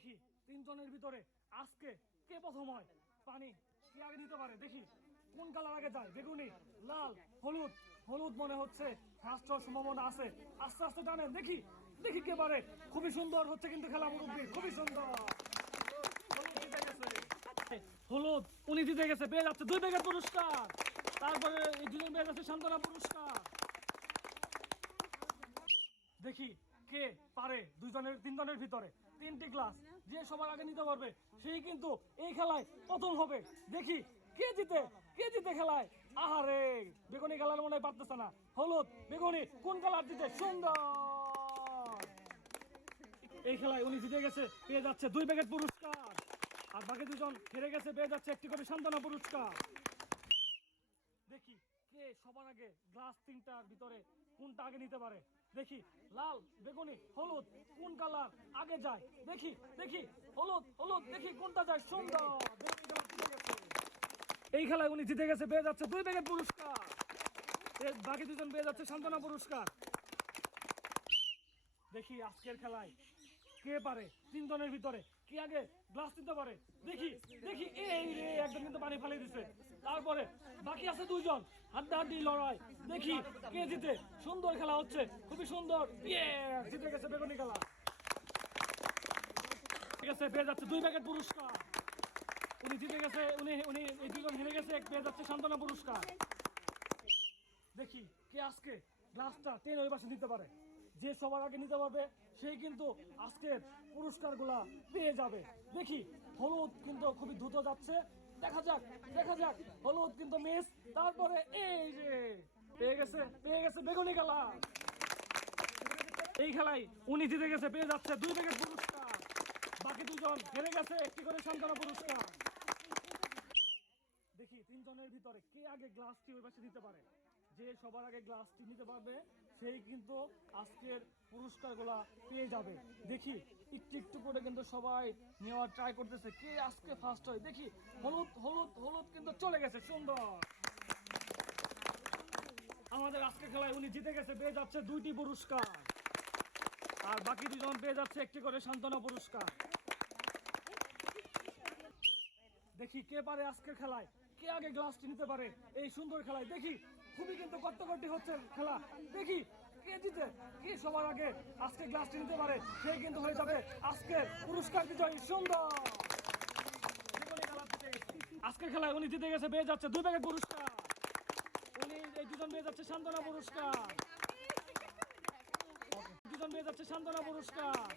দেখি, তিনজনের ভিতরে আজকে কে প্রথম হয়? পানি, কে আগে নিতে পারে? দেখি, কোন কালার আগে যায়? বেগুনি, লাল, হলুদ। হলুদ মনে হচ্ছে হওয়ার সম্ভাবনা আছে। আস্তে আস্তে টানেন, দেখি দেখি কে পারে। খুবই সুন্দর হচ্ছে কিন্তু খেলা মুরব্বী, খুবই সুন্দর। হলুদ উনি জিতে গেছে, পেয়ে যাচ্ছে দুই ব্যাগের পুরস্কার। তারপরে এই দুজন পেয়ে যাচ্ছে সান্ত্বনা পুরস্কার। দেখি, কে পারে দুইজনের, তিনজনের ভিতরে, তিনটি ক্লাস যে সবার আগে নিতে পারবে, সেই কিন্তু এই খেলায় প্রথম হবে। দেখি, কে জিতে কে জিতে খেলায়? আহারে, বেগুনি খেলার মনে হয় না। হলুদ, বেগুনি, কোন কালার জিতে? সুন্দর! এই খেলায় উনি জিতে গেছে, পেয়ে যাচ্ছে দুই প্যাকেট পুরস্কার। আর বাকি দুজন হেরে গেছে, পেয়ে যাচ্ছে একটি করে সান্ত্বনা পুরস্কার। দেখি, কে সবার আগে গ্লাস তিনটার ভিতরে কোনটা আগে নিতে পারে? দেখি, লাল, বেগুনি, হলুদ, কোন কালার? আগে যায়। দেখি দেখি, হলুদ হলুদ, দেখি কোনটা যায়। সুন্দর। এই খেলায় উনি জিতে গেছে, পেয়ে যাচ্ছে দুই প্যাকেট পুরস্কার। এর বাকি দুজন পেয়ে যাচ্ছে সান্ত্বনা পুরস্কার। দেখি আজকের খেলায় কে পারে তিনজনের ভিতরে? কে আগে গ্লাস নিতে পারে? দেখি দেখি, এই রে, একদম কিন্তু পানি ফালিয়ে দিছে। তারপরে বাকি আছে দুইজন। লড়াই। দেখি কে জিতে। সুন্দর খেলা হচ্ছে। খুবই সুন্দর। ইয়ে জিতে গেছে বেগুনি খেলা। ঠিক আছে পেয়ে যাচ্ছে দুই প্যাকেট পুরস্কার। উনি জিতে গেছে, উনি উনি এই দুজন হেরে গেছে, পেয়ে যাচ্ছে সান্ত্বনা পুরস্কার। দেখি কে আজকে গ্লাসটা টেন ওই পাশে নিতে পারে। যে সবার আগে নিতে পারবে, সেই কিন্তু আজকের পুরস্কারগুলা পেয়ে যাবে। দেখি, হলুদ কিন্তু খুবই দ্রুত যাচ্ছে। দেখা যাক দেখা যাক, হলুদ কিন্তু মিস তারপরে এই যে, পেয়ে গেছে পেয়ে গেছে বেগুনি খেলা। এই খেলায় উনি জিতে গেছে, পেয়ে যাচ্ছে দুই প্যাকেট পুরস্কার। বাকি দুজন হেরে গেছে, একটি করে সান্ত্বনা পুরস্কার। দেখি, তিনজনের ভিতরে কে আগে গ্লাসটি ওই পাশে দিতে পারে? যে সবার আগে গ্লাসটি নিতে পারবে সেই কিন্তু আজকের পুরস্কারগুলা পেয়ে যাবে। দেখি, একটু একটু করে কিন্তু সবাই নেওয়ার ট্রাই করতেছে। কে আজকে ফার্স্ট হয়? দেখি, হলুদ হলুদ হলুদ কিন্তু চলে গেছে, সুন্দর। আমাদের আজকে খেলায় উনি জিতে গেছে, পেয়ে যাচ্ছে দুইটি পুরস্কার। আর বাকি দুজন পেয়ে যাচ্ছে একটি করে সান্ত্বনা পুরস্কার। দেখি, কে পারে আজকের খেলায়? কে আগে গ্লাসটি নিতে পারে? এই সুন্দর খেলায়। দেখি খুবই কিন্তু কট্টাকটি হচ্ছে খেলা। দেখি কে জিতে কে সবার আগে আজকে গ্লাসটি নিতে পারে, সেই কিন্তু হয়ে যাবে আজকের পুরস্কার বিজয়ী সুন্দর। আজকের খেলায় উনি জিতে গেছে পেয়ে যাচ্ছে, দুই প্যাকেট পুরস্কার। উনি এই দুজন পেয়ে যাচ্ছে, সান্ত্বনা পুরস্কার। দুজন পেয়ে যাচ্ছে, সান্ত্বনা পুরস্কার।